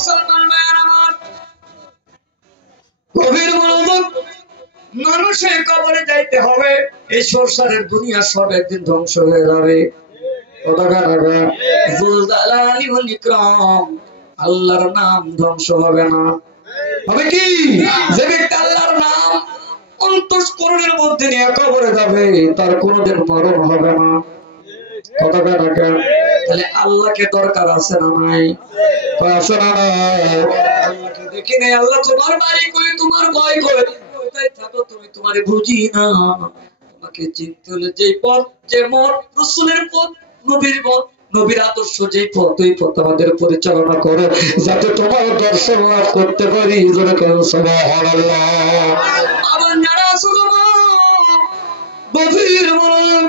মুসলমান ভাইয়ের আমার, গভীর মনোযোগ। মানুষের কবরে যাইতে হবে, এই সংসারের দুনিয়া সব একদিন ধ্বংস হয়ে যাবে। আল্লাহর নাম ধ্বংস হবে না। হবে কি? যে ব্যক্তি আল্লাহর নাম অন্তঃকরণের মধ্যে নিয়ে কবরে যাবে তার কোনোদিন মরণ হবে না। তাহলে আল্লাহকে দরকার আছে না নাই? আছে না নাই? আল্লাহকে দেখি নাই, আল্লাহ তোমার বাড়ি করে, তোমার ভয় করে, কোথায় থাকো তুমি, তোমার বুঝি না। তোমাকে চিনতে হলে যেই পথ, যে মত, রাসূলের পথ, নবীর পথ, নবীর আদর্শ যেই পথ, ওই পথ আমাদের পরিচালনা করে, যাতে তোমার দর্শন লাভ করতে পারি। সুবহানাল্লাহ। আবার যারা গভীর মনোযোগ।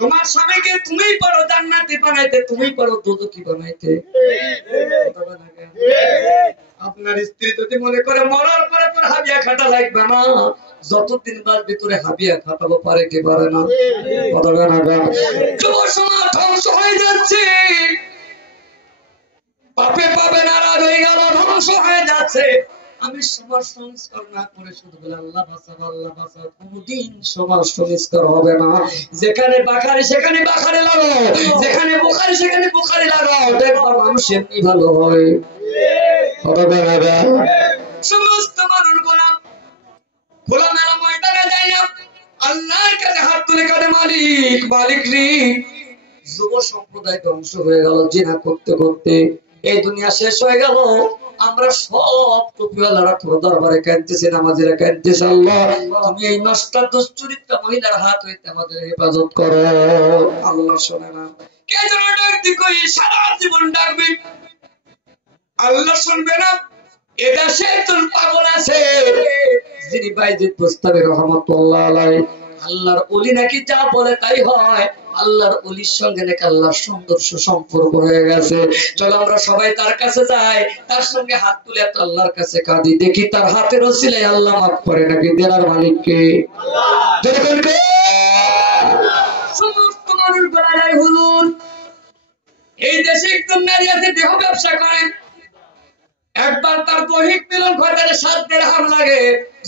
তোমার স্বামীকে তুমি পারো জান্নাতি বানাইতে, তুমি পারো দোজখী বানাইতে। আপনার স্ত্রী যদি মনে করে মরার পরে তোর হাবিয়া খাটা লাগবে না, যতদিন বাঁচবে তোরে হাবিয়া খাটাবো, পারে কি পারে না? যুব সমাজ ধ্বংস হয়ে যাচ্ছে, পাপে পাপে নারাজ হয়ে গেল, ধ্বংস হয়ে যাচ্ছে। আমি সমাজ সংস্কার না করে শুধু বলে আল্লাহ বাঁচাও, আল্লাহ বাঁচাও, কোনদিন সমাজ সংস্কার হবে না। যেখানে বাখারি সেখানে বাখারি লাগাও, যেখানে বোখারি সেখানে বোখারি লাগাও, দেখবা মানুষ এমনি ভালো হয়। সমস্ত মানুষ গোলাম, খোলামেলা ময়দানে যায় না, আল্লাহর কাছে হাত তুলে কাঁদে, মালিক মালিক রে। যুব সম্প্রদায় ধ্বংস হয়ে গেল জিনা করতে করতে, এই দুনিয়া শেষ হয়ে গেল। আমরা সব টুপিওয়ালারা তোর দরবারে কাঁদতেছি, নামাজিরা কাঁদতেছি, আল্লাহ তুমি এই নষ্ট দুশ্চরিত্র মহিলার হাত হইতে আমাদের হেফাজত করো। আল্লাহ শোনে না, কে যেন ডাকতে কই সারা জীবন ডাকবে, আল্লাহ শুনবে না। এদেশে তোর পাগল আছে যিনি বাইজিদ বুস্তামি রহমাতুল্লাহ আলাইহি, আল্লাহর ওলি নাকি যা বলে তাই হয়। আল্লাহর ওলির সঙ্গে নাকি আল্লাহর সুন্দর সম্পর্ক হয়ে গেছে। চলো আমরা সবাই তার কাছে যাই, তার সঙ্গে হাত তুলে এত আল্লাহর কাছে কাঁদি, দেখি তার হাতের ওসিলায় আল্লাহ মাফ করে নাকি। দেনার মালিককে সমস্ত মানুষ বলা যায় হুজুর এই দেশে একদম নারী আছে দেহ ব্যবসা করেন, একবার তার দৈহিক মিলন ঘটালে 7 দিরহাম লাগে,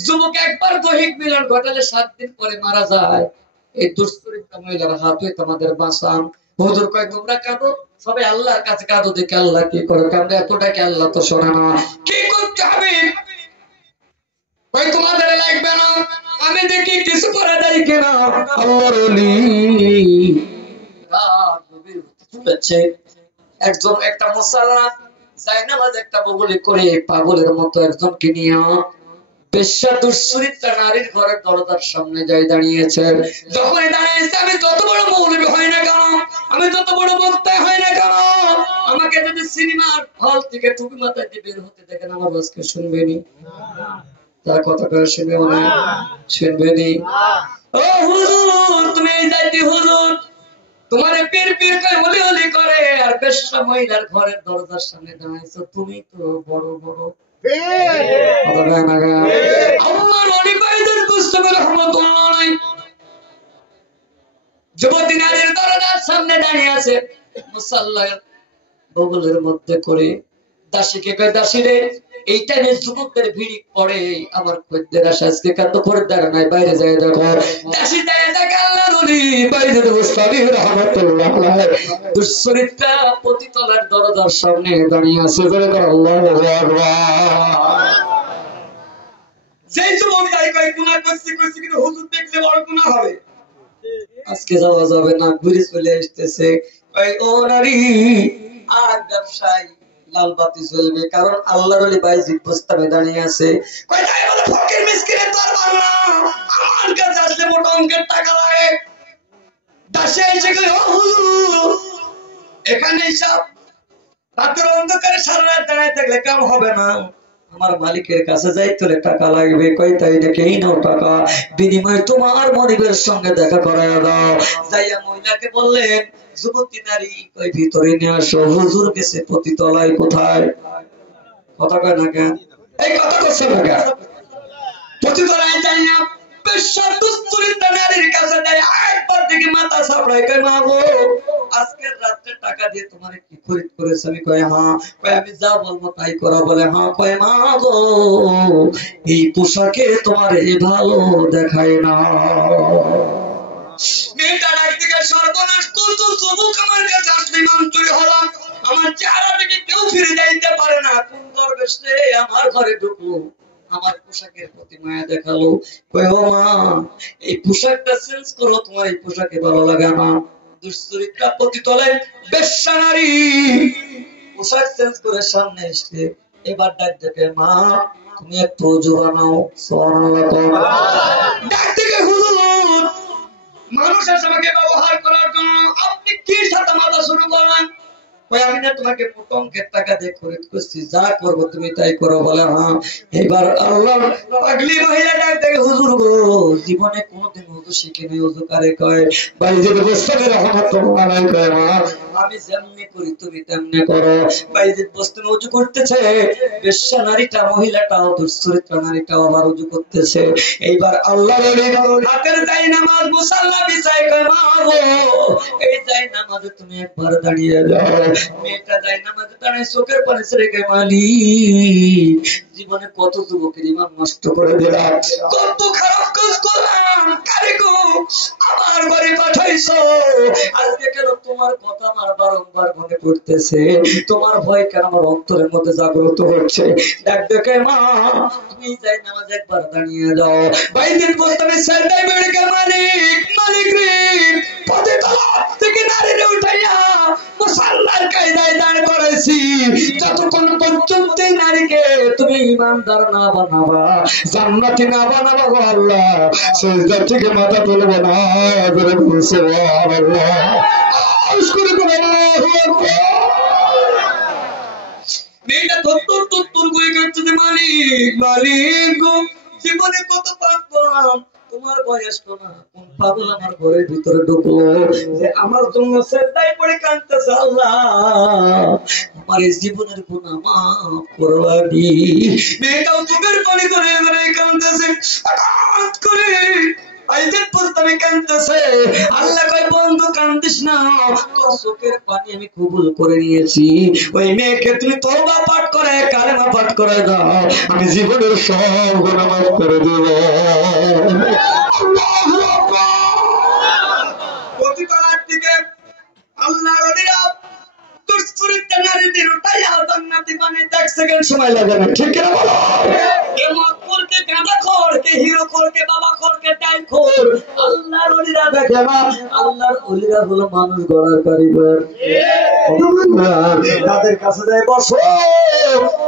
যুবক একবার দৈহিক মিলন ঘটালে 7 দিন পরে মারা যায়। এই দুশ্চরিত্র মহিলার হাত হইতে আমাদের বাঁচান। হুজুর কয় তোমরা কাঁদো, সবাই আল্লাহর কাছে কাঁদো, দেখে আল্লাহ কি করে। কাঁদে এতটাকে আল্লাহ তো শোনে না। কি করতে হবে? কয় তোমাদের লাগবে না, আমি দেখি কিছু করা যায় কিনা। আল্লাহর ওলি রাত গভীর হতে চলেছে, একজন একটা মুসাল্লা জায়নামাজ একটা বগলি করে পাগলের মতো একজনকে নিয়ে বেশ্যা দুশ্চরিত্র নারীর ঘরের দরজার সামনে যাই দাঁড়িয়েছে। যখন দাঁড়িয়েছে, আমি যত বড় মৌলবী হয় না কেন, আমি যত বড় বক্তা হয় না কেন, আমাকে যদি সিনেমার হল থেকে টুপি মাথায় দিয়ে বের হতে দেখেন, আমার আজকে শুনবেনি? তার কথা করে শুনবে না, শুনবেনি? ও হুজুর তুমি এই যাইতে হুজুর তোমারে পীর পীর করে হলি হলি করে, আর বেশ্যা মহিলার ঘরের দরজার সামনে দাঁড়াইছো, তুমি তো বড় বড় যুবতী নারীর দরজার সামনে দাঁড়িয়ে আছে, মুসাল্লার বগলের মধ্যে করে দাসীকে কয়, দাসী রে এই টাইমে যুবকদের ভিড় পড়ে, আমার খদ্দের আসে, আজকে কত খদ্দের নাই, বাইরে যায় দেখো। দাসী যায় দেখে আল্লাহর ওলি বাইজিদ বুস্তামি রাহমাতুল্লাহ আলাইহি দুশ্চরিত্রা পতিতলার দরজার সামনে দাঁড়িয়ে আছে। বলে কর আল্লাহু আকবার। সেই যুবক যাই কয় গুনাহ করছি কিন্তু হুজুর দেখলে বড় গুনাহ হবে, আজকে যাওয়া যাবে না, ঘুরে চলে আসতেছে। কয় ও নারী আর ব্যবসায়ী লাল বাতি জ্বলবে, কারণ আল্লাহর ওলি বাইজিদ বুস্তামি দাঁড়িয়ে আছে। কয় তাই বলে ফকির মিসকিনের দরবার না, আমার কাছে আসলে মোটা অঙ্কের টাকা লাগে। দাসী এসে কয় ও হুজুর এখানে সব রাতের অন্ধকারে সারা রাত দাঁড়ায় থাকলে কাম হবে না, আমার মালিকের কাছে যাইতে হলে টাকা লাগবে। কই তাই নাকি? এই নাও টাকা, বিনিময়ে তোমার মনিবের সঙ্গে দেখা করায় দাও। যাইয়া মহিলাকে বললেন, যুবতী নারী কই ভিতরে নিয়ে আসো, হুজুর গেছে পতিতলায়। কোথায়? কথা কয় না কেন? এই কথা করছে না কেন? পতিতলায় যাই না, বেশ্যার দুশ্চরিত্রা নারীর কাছে যায়, একবার দিকে মাথা সাপড়ায়, কয় মা গো আজকের রাত্রে টাকা দিয়ে তোমার কি খরিদ করেছে? আমি কয় হ্যাঁ। কয় আমি যা বলবো তাই করা? বলে হ্যাঁ। কয় মা গো এই পোশাকে তোমার ভালো দেখায় না। মেয়েটা ডাক দিকে, সর্বনাশ, কত যুবক আমার কাছে আসলে মান চুরি হলাম, আমার চেহারা দেখে কেউ ফিরে যাইতে পারে না, কোন দরবেশ রে আমার ঘরে ঢুকলো, আমার পোশাকের প্রতি মায়া দেখালো। কয় ও মা এই পোশাকটা চেঞ্জ করো, তোমার এই পোশাকে ভালো লাগে না। দুশ্চরিত্রা পতিতলে বেশ্যা নারী পোশাক চেঞ্জ করে সামনে এসে এবার ডাক দেখে, মা তুমি একটু ওযু বানাও। সুবহানাল্লাহ। ডাক দেখে, হুজুর মানুষ আমাকে ব্যবহার করার জন্য আপনি কি সাথে মাথা শুরু করলেন? ওই আমি না তোমাকে মোটঙ্কের টাকা দিয়ে খরিদ করছি, যা করবো তুমি তাই করো। বলে হ্যাঁ। এবার আল্লাহর পাগলি মহিলা ডাক দেখে, হুজুর গো জীবনে কোনোদিন ওযু শিখিনি, ওযু কারে কয়? বাইজিদ বোস্তামি রাহমাতুল্লাহ আলাইহি কয় মা আমি যেমনি করি তুমি তেমনি করো। বাইজিদ বোস্তামি ওযু করতেছে, বেশ্যা নারীটা মহিলাটাও দুশ্চরিত্রা নারীটাও আবার ওযু করতেছে। এইবার আল্লাহর ওলি হাতের যাই নামাজ মুসাল্লা বিছায়, কয় মা গো এই যাই নামাজে তুমি একবার দাঁড়িয়ে যাও। মেয়েটা যাই নামাজে দাঁড়ায় চোখের পানি ছেড়ে কয়, মালিক জীবনে কত যুবকের ঈমান নষ্ট করে দিলাম, কত খারাপ কাজ করলাম, কারে গো আমার ঘরে পাঠাইছো, আজকে কেন তোমার কথা আমার বারংবার মনে পড়তেছে, তোমার ভয় কেন আমার অন্তরের মধ্যে জাগ্রত হচ্ছে। ডাক দেখে, মা তুমি যাই নামাজ একবার দাঁড়িয়ে যাও। বাইদিন বস্তানে সেলটাই বেড়ে গে, মালিক মালিক রে পথে তলা থেকে নারীরে উঠাইয়া মুসাল্লার কায়দায় দাঁড় করাইছি, যতক্ষণ পর্যন্ত নারীকে তুমি ইমানদার না বানাবা, জান্নাতি না বানাবা গো আল্লাহ, সিজদা থেকে মাথা তুলব না। সুবহানাল্লাহ। আশকুর করে আল্লাহু আকবার। মেয়েটা ধত্তর ধত্তর করে কাঁদছে, মালিক মালিক গো জীবনে কত পাপ করলাম, তোমার বয়স তো না, কোন পাগল আমার ঘরের ভিতরে ঢুকলো যে আমার জন্য সেজদায় পড়ে কাঁদতেছে, আল্লাহ আমার এই জীবনের গুনাহ মাফ করবানি। মেয়েটাও চোখের পানি করে করে কাঁদতেছে, হঠাৎ করে আইতে পোস্তামি কাঁদতেছে। আল্লাহ কয়, বন্ধু কাঁদিস না, তোর চোখের পানি আমি কবুল করে নিয়েছি। ওই মেয়েকে তুমি তওবা পাঠ করে কালেমা পাঠ করে দাও, আমি জীবনের সব গুনাহ মাফ করে দেব। আল্লাহু আকবার। প্রতিপালার দিকে আল্লাহর ওলিরা দুশ্চরিত্রা নারীদের উঠাইয়া জান্নাতি বানাইতে 1 সেকেন্ড সময় লাগে না, ঠিক কিনা বলো? কে মক্কুর, কে গাঁজাখোর, কে হিরোখোর, কে বাবাখোর, কে টাইখোর, আল্লাহর ওলিরা দেখে না। আল্লাহর ওলিরা হলো মানুষ গড়ার কারিগর। তাদের কাছে যায় বসো,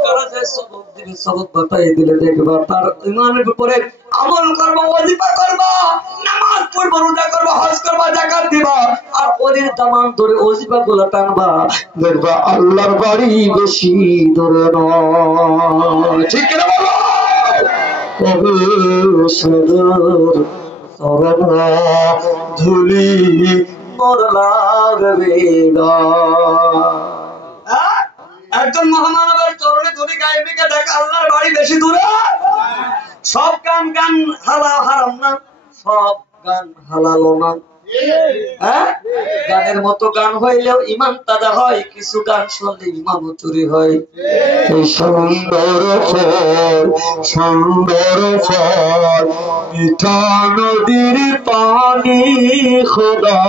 তারা যে সবক দিবে, সবক বাতাই দিলে দেখবা তার ঈমানের উপরে আমল করবা, ওয়াজিফা করবা, নামাজ পড়বা, রোজা করবা, হজ করবা, যাকাত দিবা, আর ওদের দামান ধরে ওয়াজিফা গুলো টানবা, দেখবা আল্লাহর বাড়ি বেশি দূরে নয়, ঠিক কিনা বলো? কবে সুদূর সরলা ধুলি মোর লাগবে না। একজন মহামানবের চরণে ধরে গাইবিকে দেখ, আল্লাহর বাড়ি বেশি দূরে। সব গান গান হারাম না, সব গান হালালো না। গানের মতো গান হইলেও ইমান তাজা হয়, কিছু গান শুনলে ইমানও চুরি হয়। এই সুন্দর ফল, সুন্দর ফল, মিঠা নদীর পানি, খোদা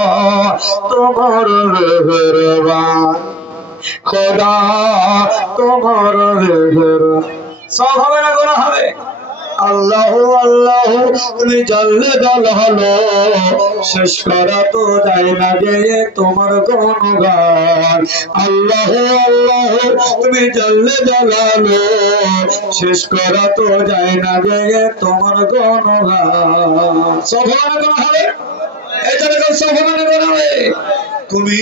তোমার মেহেরবান, খোদা তোমার মেহেরবান। সব হবে না, গোনা হবে। আল্লাহ আল্লাহ তুমি জানলে জানালো, শেষ করা তো যায় না গিয়ে তোমার গুণগান। আল্লাহ আল্লাহ তুমি জানলে জানালো, শেষ করা তো যায় না গিয়ে তোমার গুণগান। সফল হবে, এটা দেখো সফল হবে। তুমি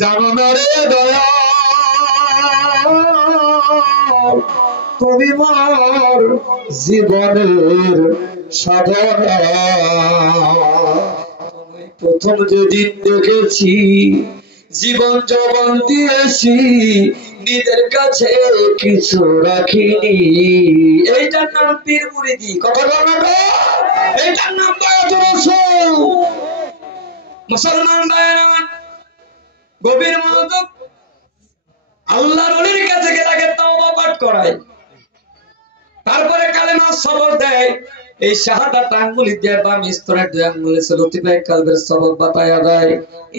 জানো না রে দয়া, তুমি মোর জীবনের সাধনা। তুমি প্রথম যেদিন দেখেছি, জীবন জবান দিয়েছি, নিজের কাছে কিছু রাখিনি। এইটার নাম পীর মুরিদি। কথা বলো না? এটার নাম বায়াতুর রাসূল। মুসলমান ভাইরা গভীর মনোযোগ, আল্লাহর ওলির কাছে গেলে তওবা পাঠ করায়, তারপরে কালেমা সবর দেয়। এই শাহাদাত আঙ্গুলি দিয়ে বাম স্তরের দুই আঙ্গুলে লতিফায়ে কলবের সবর বাতায়া দেয়।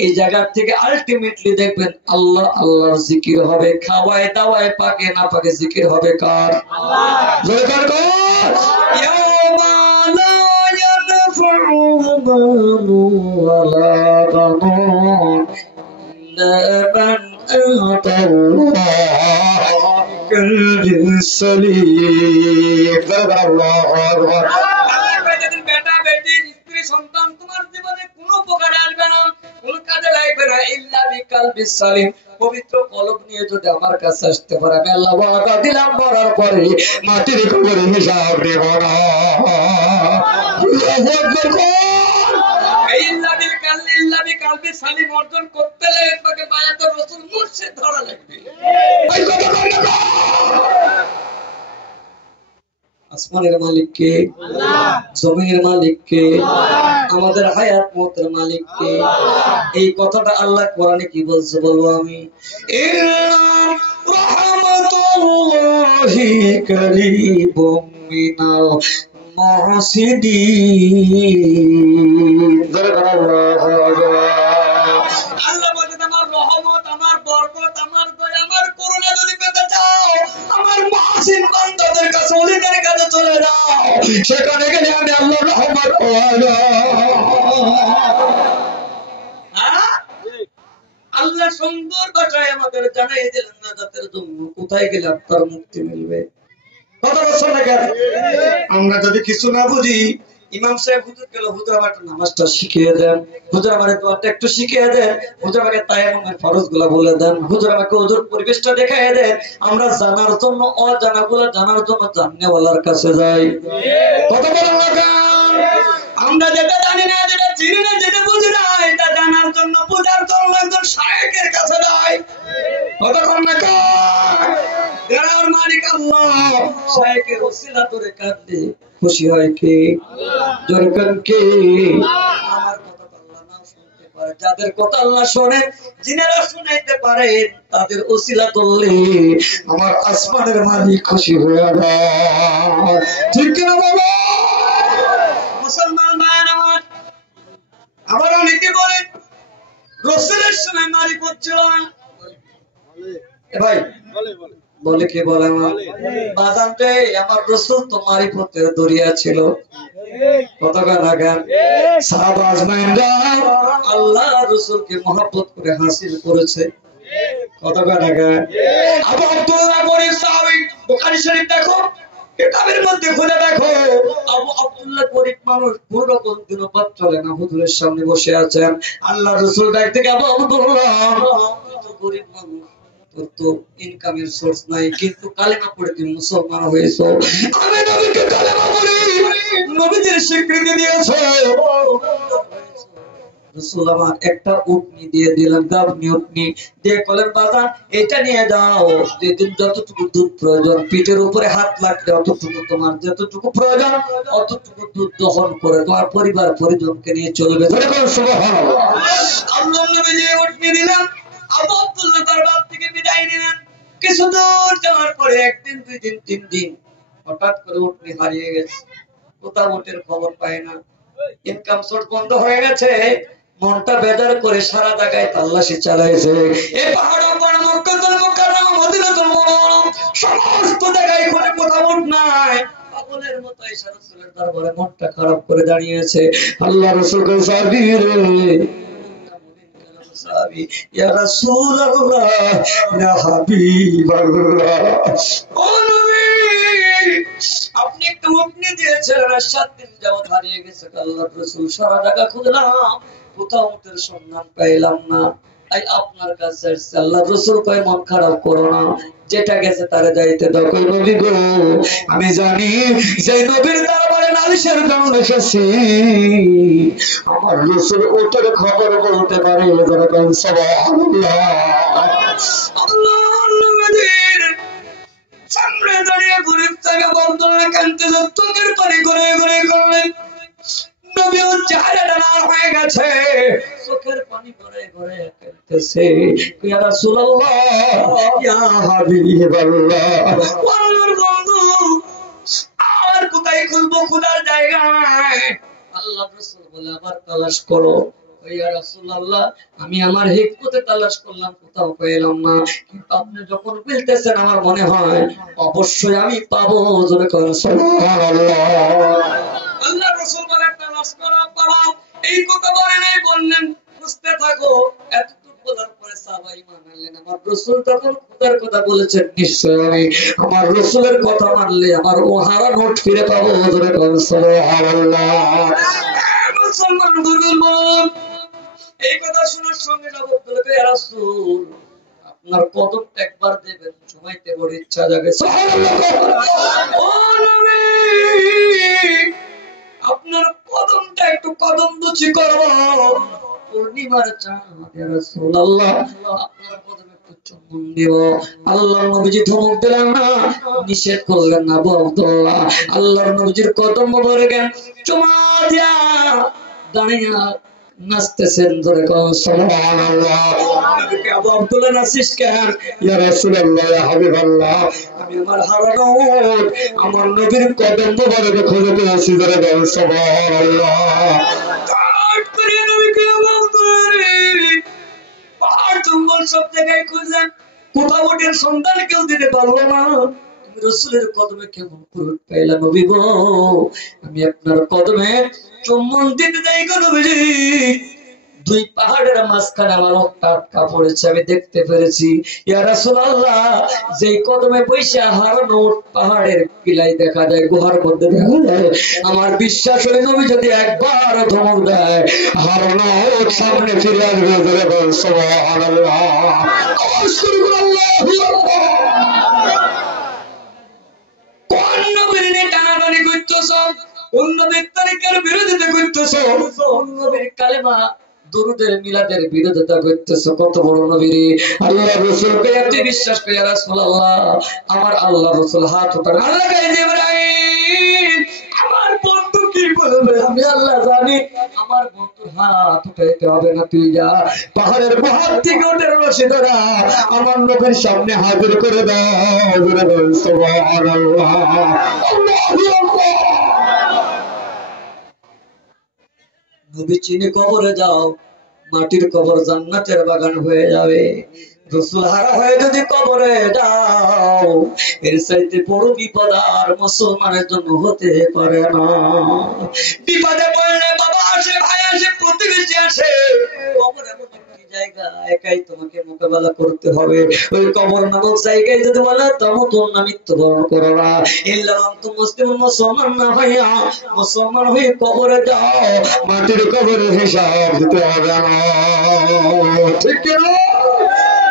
এই জায়গা থেকে আলটিমেটলি দেখবেন আল্লাহ আল্লাহর জিকির হবে, খাওয়ায় দাওয়ায় পাকে না পাকে জিকির হবে কার? আল্লাহ। জোরে কর ইয়াউমা লা ইয়ানফাউ মালু ওয়ালা বানুন ইল্লা মান আতাল্লাহ বেটা বেটি স্ত্রী সন্তান তোমার জীবনে কোনো উপকার আসবে না, কোন কাজে লাগবে না, ইল্লা বিকালবিস সালিম, পবিত্র কলব নিয়ে যদি আমার কাছে আসতে পারে আমি আল্লাহ ওয়াদা দিলাম মরার পরে মাটির কবরে হিসাব নেব না। ইল্লা বিকালবিস সালিম অর্জন করতে হলে তোমাকে বায়াতুর রাসূল মুর্শিদ ধরা লাগবে। এই কথা কই না? আসমানের মালিক কে? আল্লাহ। জমিনের মালিক কে? আল্লাহ। আমাদের হায়াত মতের মালিক কে? আল্লাহ। এই কথাটা আল্লাহ কোরআনে কি বলছে বলবো আমি? ইন্না রাহমাতুল্লাহি কারীবুম মিনাল মুহসিনিন। আল্লাহ বলে আমার রহমত, আমার বরকত, আমার দয়া, আমার করুণা যদি পেতে চাও আমার মুহসিন বান্দাদের কাছে, ওলিদের কাছে চলে যাও, সেখানে গেলে আমি আল্লাহর রহমত পাবো। আল্লাহ সুন্দর ভাষায় আমাদের জানাই দিলেন নাজাতের জন্য কোথায় গেলে আপনার মুক্তি মিলবে। কথা বলছো না কেন? আমরা যদি কিছু না বুঝি, ইমাম সাহেব হুজুর গেল, হুজুর আমাকে নামাজটা শিখিয়ে দেন, হুজুর আমাকে দোয়াটা একটু শিখিয়ে দেন, হুজুর আমাকে তায়াম্মুমের ফরজগুলো বলে দেন, হুজুর আমাকে হুজুর পরিবেশটা দেখায় দেন। আমরা জানার জন্য অজানাগুলো জানার জন্য জাননেওয়ালার কাছে যাই। কথা বলেন না কেন? আমরা যেটা জানি না, যেটা চিনি না, যেটা বুঝি না, এটা জানার জন্য বোঝার জন্য একজন শায়েখের কাছে যাই। কথা বলেন না কেন? যার মালিক আল্লাহ, শায়েখের ওসিলা ধরে কাঁদলে খুশি হয় কে? আল্লাহ। জোরে বলেন কে? আমার কথা আল্লাহ না শুনতে পারে, যাদের কথা আল্লাহ শুনে, যিনারা শুনাইতে পারে, তাদের ওসিলা করলে আমার আসমানের মালিক খুশি হয়ে যায়। ঠিক কি না বাবা? মুসলমান ভাইরা আমার, আবার অনেকে বলে রাসূলের সময় মারিফত ছিল না। এ ভাই বলে কে বলে? আমার বাজানতে আমার রাসূল তো মারিফতের দরিয়া ছিল। কতক্ষণ আগে সাহাবা আজমাইনরা আল্লাহ রাসূলকে মহব্বত করে হাসিল করেছে। কতক্ষণ আগে আবু আব্দুল্লাহ গরীব সাহাবী, বুখারী শরীফ দেখো, কিতাবের মধ্যে খুলে দেখো, আবু আব্দুল্লাহ গরীব মানুষ, পুরো কোন দিনও পথ চলে না, হুজুরের সামনে বসে আছেন। আল্লাহ রাসূল ডাক থেকে আবু আব্দুল্লাহ, তো গরীব মানুষ, তোর তো ইনকামের সোর্স নাই, কিন্তু কালেমা পড়ে তুমি মুসলমান হয়েছো। আমি নবীকে কালেমা পড়ি, নবীদের স্বীকৃতি দিয়েছো। রাসূল আমার একটা উটনি দিয়ে দিলেন, গাবনি উটনি দিয়ে কলের বাজান, এটা নিয়ে যাও, যেদিন যতটুকু দুধ প্রয়োজন, পিঠের উপরে হাত লাগলে অতটুকু, তোমার যতটুকু প্রয়োজন অতটুকু দুধ দহন করে তোমার পরিবার পরিজনকে নিয়ে চলবে। সুবহানাল্লাহ। আল্লাহ নবীজি উটনি দিলেন, আবু আব্দুল্লাহ দরবার থেকে বিদায় নিলেন। কিছু দূর যাওয়ার পরে একদিন, দুই দিন, তিন দিন, হঠাৎ করে উটনি হারিয়ে গেছে, কোথাও উটের খবর পায় না, ইনকাম সোর্স বন্ধ হয়ে গেছে। মনটা বেজার করে সারা জায়গায় তল্লাশি চালাইছে। এই পাহাড় পাহাড়, মক্কাতুল মুকাররমা, মদিনাতুল মুনাওয়ারা, সমস্ত জায়গায় করে কোথাও উট নাই। পাগলের মতো এসে রাসূলের দরবারে মনটা খারাপ করে দাঁড়িয়েছে। আল্লাহ রাসূল কে সাবির ইয়া রাসূলুল্লাহ, ইয়া হাবিবাল্লাহ, ও নবী, আপনি একটু উটনি দিয়েছিলেন, 7 দিন যাবত হারিয়ে গেছে। আল্লাহর রাসূল সারা জায়গা খুঁজলাম, কোথাও উটের সন্ধান পাইলাম না, তাই আপনার কাছে আসছি। আল্লাহর রাসূল কয় মন খারাপ করো না, যেটা গেছে তারে যাইতে দাও। কই নবী গো, আমি জানি যে নবীর দরবারে নালিশের জন্য এসেছি, আমার রাসূল উটের খবর বলতে পারে। যেরকম সুবহানাল্লাহ। আল্লাহর নবীর সামনে দাঁড়িয়ে গরিব থেকে বন্ধনে কাঁদতে চোখের পানি করে করে করলেন। নবীও চেহারাটা লাল হয়ে গেছে, চোখের পানি ঘরে ঘরে কাঁদতেছে। ইয়া রাসূলুল্লাহ, ইয়া হাবিবাল্লাহ, আল্লাহর বন্ধু, আর কোথায় খুঁজবো খোদার জায়গায়? আল্লাহ রাসূল বলে আবার তালাশ করো। ইয়া রাসূলুল্লাহ, আমি আমার হিকমতে তালাশ করলাম, কোথাও পেলাম না, কিন্তু আপনি যখন বলতেছেন আমার মনে হয় অবশ্যই আমি পাবো। জোরে করে সুবহানাল্লাহ। আল্লাহ রাসূল বলে তালাশ করো, পাবো। এই কথা বলে নাই, বললেন খুঁজতে থাকো। এতটুকু বলার পরে সাহাবাই মানলেন। আমার রাসূল তখন খোদার কথা বলেছেন, নিশ্চয় আমি আমার রাসূলের কথা মানলে আমার ও হারানো নোট ফিরে পাবো। জোরে করে সুবহানাল্লাহ। মুসলমান বুজুর্গ, এই কথা শোনার সঙ্গে জবাব দিল, ইয়া রাসূল, আপনার কদমটা একবার দেবেন, সময়তে বড় ইচ্ছা জাগে। ও নবী, আপনার কদমটা একটু কদম বুঝি করব, পূর্ণিমার চাঁদ। ইয়া রাসূলুল্লাহ, আপনার কদমে একটু চুম্বন দিব। আল্লাহর নবীজি ধমক দিলেন না, নিষেধ করলেন না। আবু আব্দুল্লাহ আল্লাহর নবীজির কদম মোবারকে চুমা দিয়া দাঁড়িয়ে নাচতেছেন। ধরে কোন সুবহানাল্লাহ। নবীকে আবু আব্দুল্লাহ নাচিস কেন? ইয়া রাসূলুল্লাহ, ইয়া হাবিবাল্লাহ, আমি আমার হারানো আমার নবীর কদম মোবারকে খুঁজে পেয়েছি। ধরে কোন সুবহানাল্লাহ। তার করে নবীকে আবু আব্দুল্লাহ পাহাড় জঙ্গল সব জায়গায় খুঁজলেন, কোথাও ওটের সন্ধান কেউ দিতে পারলো না। রাসূলের কদমে কেমন করে পেলাম নবী গো? আমি আপনার কদমে চুম্বন দিতে যাই গো নবীজি, দুই পাহাড়ের মাঝখানে আমার রক্তটা আটকা পড়েছে, আমি দেখতে পেরেছি। ইয়া রাসূলুল্লাহ, যেই কদমে বৈশা হারানো পাহাড়ের কিলাই দেখা যায়, গুহার মধ্যে দেখা যায়, আমার বিশ্বাস হয় নবী যদি একবার ধমক দেয় হারানো সামনে ফিরে আসবে। সুবহানাল্লাহ। আল্লাহু আকবার। কোন নবীর নিয়ে টানাটানি করতেছ? কোন নবীর তরিকার বিরোধিতা করতেছ? কোন নবীর কালেমা দুরুদের মিলাদের বিরোধিতা করতেছ? কত বড় নবী! আল্লাহর রাসূলকে আপনি বিশ্বাস করে, ইয়া রাসূলুল্লাহ, আমার আল্লাহর রাসূল হাত উঠান, আল্লাহ গায়ে ইব্রাহিম, আমার বন্ধু কি বলবে আমি আল্লাহ জানি, আমার বন্ধুর হাত উঠাইতে হবে না, তুই যা পাহাড়ের গুহার থেকে উঠে রশি ধরা আমার নবীর সামনে হাজির করে দাও। সুবহানাল্লাহ। আল্লাহু আকবার। নবী চিনে কবরে যাও, মাটির কবর জান্নাতের বাগান হয়ে যাবে। রাসূল হারা হয়ে যদি কবরে যাও, এর চাইতে বড় বিপদ আর মুসলমানের জন্য হতে পারে না। বিপদে পড়লে বাবা আসে, ভাই আসে, প্রতিবেশী আসে, কবরে জায়গা একাই তোমাকে মোকাবেলা করতে হবে। ওই কবর নামক জায়গায় যদি বলে তমতুন না, মৃত্যুবরণ করো না, ইল্লা আনতুম মুসলিমুন, মুসলমান না হইয়া মুসলমান হয়ে কবরে যাও, মাটির কবরের হিসাব দিতে হবে না। ঠিক কি না?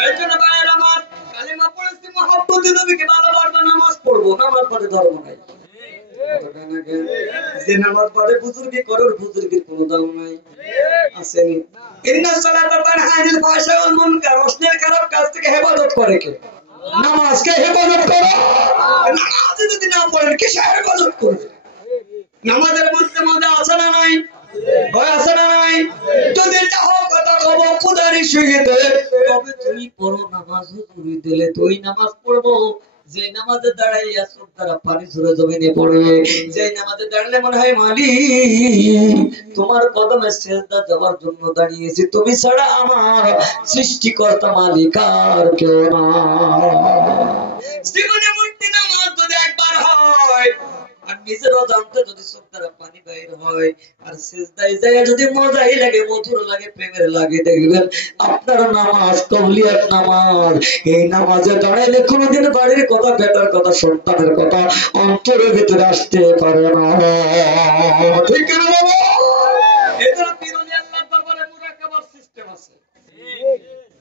এইজন্য ভাইয়ের আমার, কালিমা পড়েছি, মুহাব্বতে নবীকে ভালোবাসবো, নামাজ পড়বো, নামাজ পড়ে ধর্ম নাই। যে নামাজ পড়ে বুজুর্গি করে, বুজুর্গির কোনো দাম নাই, আসেনি। ইন্না সালাতা তানহা আনিল ফাহশাই ওয়াল মুনকার, অশ্লীল খারাপ কাজ থেকে হেফাজত করে কে? নামাজকে হেফাজত করে। নামাজ যদি না পড়েন কিসের হেফাজত করবে? নামাজের মধ্যে মজা আছে না নাই? ভয় আছে না নাই? যদি চাও কথা কব খোদার সঙ্গীতে, তবে তুমি পড়ো নামাজ, হুজুরি দিলে তো ওই নামাজ পড়বো যে নামাজে দাঁড়াইয়া চোখ দ্বারা পানি ঝরে জমিনে পড়বে, যে নামাজে দাঁড়ালে মনে হয় মালিক তোমার কদমে সেজদা দেওয়ার জন্য দাঁড়িয়েছি, তুমি ছাড়া আমার সৃষ্টিকর্তা মালিক আর কেউ না। জীবনে মধ্যে নামাজ যদি একবার হয় আর নিজেরও জানতে যদি চোখ দ্বারা পানি বাইর হয় আর সেজদায় যায় যদি মজাই লাগে, মধুর লাগে, প্রেমের লাগে, দেখবেন আপনার নামাজ কবলিয়াত নামাজ। এই নামাজে দাঁড়াইলে কোনোদিন বাড়ির কথা, বেটার কথা, সন্তানের কথা অন্তরের ভিতরে আসতে পারে না। ঠিক না বাবা? এজন্য বিরোধী আল্লাহর দরবারে মুরাকাবার সিস্টেম আছে।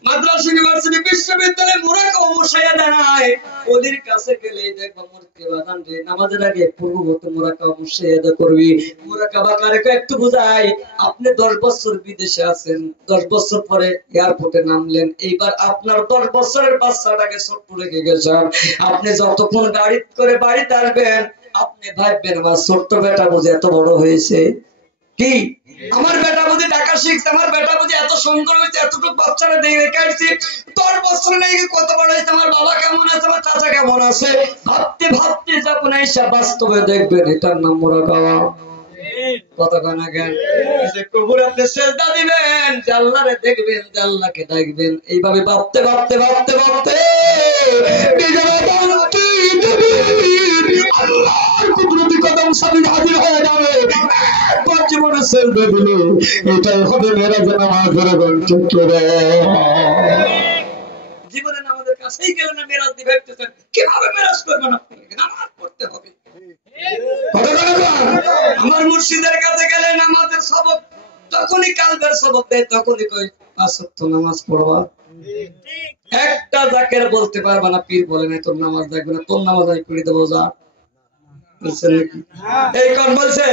মাদ্রাসা, ইউনিভার্সিটি, বিশ্ববিদ্যালয়ে মুরাকাবা মুশাহাদা নাই। ওদের কাছে গেলে দেখবা মুরকে বাদান রে নামাজের আগে পূর্ববর্তী মুরাকাবা মুশাহাদা করবি। মুরাকাবা কারে একটু বুঝাই। আপনি 10 বছর বিদেশে আছেন, 10 বছর পরে এয়ারপোর্টে নামলেন, এইবার আপনার 10 বছরের বাচ্চাটাকে ছোট্ট রেখে গেছেন। আপনি যতক্ষণ গাড়ি করে বাড়িতে আসবেন আপনি ভাববেন আমার ছোট্ট বেটা বুঝে এত বড় হয়েছে, কি আমার বেটা বুঝি ঢাকা শিখছে, আমার বেটা বুঝি এত সুন্দর হয়েছে, এতটুকু বাচ্চারা দিয়ে রেখে আসছি, 10 বছর লেগে কত বড় হয়েছে, আমার বাবা কেমন আছে, আমার চাচা কেমন আছে, ভাবতে ভাবতে যখন এসে বাস্তবে দেখবেন এটার নাম মুরাকাবা। কতক্ষণ আগে কবুর আপনি সেজদা দিবেন, আল্লাহরে দেখবেন, আল্লাহকে দেখবেন, এইভাবে ভাবতে ভাবতে ভাবতে ভাবতে আল্লাহর কুদরতি কদম সামনে হাজির হয়ে যাবে। জীবনে সেজদা দিলে এটাই হবে মেরাজের নামাজ। জীবনে আমাদের কাছেই গেলেন না, মেরাজ দিয়ে ভাবতেছেন কিভাবে মেরাজ করবেন, আপনাকে নামাজ পড়তে হবে। আমার মুর্শিদের কাছে গেলে নামাজের সবক তখনই কালবের সবক দেয়, তখনই কই 5 ওয়াক্ত নামাজ পড়বা। একটা জাকের বলতে পারবা না, পীর বলে না তোর নামাজ দেখবে না, তোর নামাজ আমি পড়ে দেবো যা। এই কোন বলছে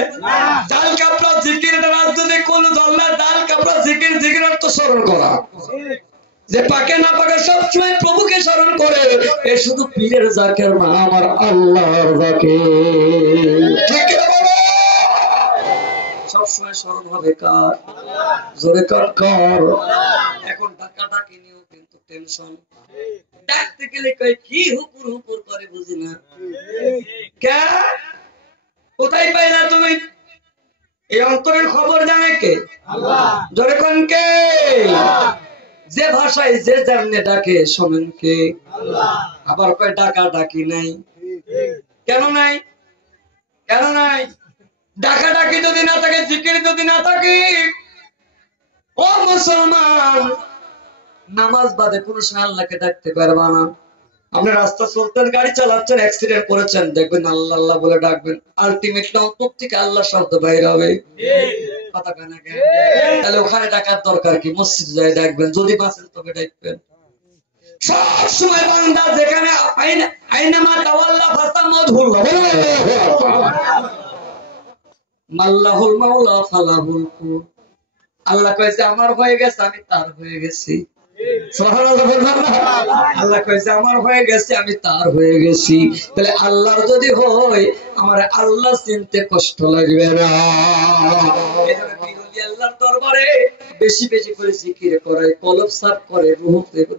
ডাল কাপড়া জিকির রাজনীতি কোন জল্লা, ডাল কাপড়া জিকির, জিকির অর্থ স্মরণ করা, যে পাকে না পাকে সবসময় প্রভুকে স্মরণ করে, এ শুধু পীরের জাকের না, আমার আল্লাহর জাকের। ঠিক বলো, সবসময় স্মরণ হবে কার? জোরে কর। এখন টাকা ডাকি নিও কিন্তু টেনশন, ডাকতে গেলে কই কি হুপুর হুপুর করে বুঝি না, কে কোথায় পাইলা তুমি? এই অন্তরের খবর জানে কে? আল্লাহ। জোরে কোন কে? যে ভাষায় যে যেমনে ডাকে শোনেন কে? আল্লাহ। আবার কয় ডাকা ডাকি নাই, কেন নাই? কেন নাই? ডাকা ডাকি যদি না থাকে, জিকির যদি না থাকে, ও মুসলমান, নামাজ বাদে কোনো সময় আল্লাহকে ডাকতে পারবা না। আপনি রাস্তা চলতেন, গাড়ি চালাচ্ছেন, অ্যাক্সিডেন্ট করেছেন, দেখবেন আল্লাহ আল্লাহ বলে ডাকবেন, আলটিমেটলি অন্তর থেকে আল্লাহ শব্দ বাইরে হবে। কথা কেন? তাহলে ওখানে ডাকার দরকার কি? মসজিদে যাই ডাকবেন, যদি বাঁচেন তবে ডাকবেন। সব সময় বান্দা যেখানে আইনামা তাওয়াল্লা ফাসামাদহুল্লাহ, মাল্লাহুল মাওলা ফালাহুল কুর। আল্লাহ কইছে আমার হয়ে গেছে, আমি তার হয়ে গেছি। আল্লাহ কইছে আমার হয়ে গেছে, আমি তার হয়ে গেছি। তাহলে আল্লাহর যদি হয়, আমার আল্লাহ চিনতে কষ্ট লাগবে না। আল্লাহর দরবারে বেশি বেশি করে জিকির করে, কলব সাফ করে,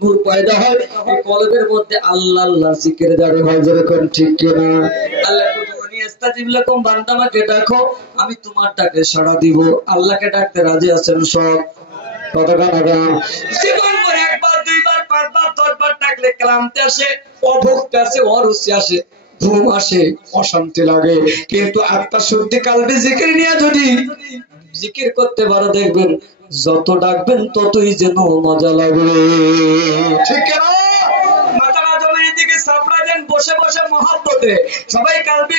নূর পয়দা হয়, এই কলবের মধ্যে আল্লাহ আল্লাহ জিকির জারি হয়। যেরকম ঠিক কিনা? আল্লাহ বান্দা আমাকে ডাকো, আমি তোমার ডাকে সাড়া দিব। আল্লাহকে ডাকতে রাজি আছেন সব? জীবন করে 1 বার 2 বার 5 বার 10 বার ডাকলে ক্লান্তি আসে, অভুক্তি আসে, অরুচি আসে, ঘুম আসে, অশান্তি লাগে। কিন্তু আত্মা শুদ্ধি কালবে জিকির নিয়ে যদি জিকির করতে পারো, দেখবেন যত ডাকবেন ততই যেন মজা লাগবে। ঠিক না? মাথা জমির দিকে সাপড়া দেন বসে বসে মহব্বতে, সবাই কালবে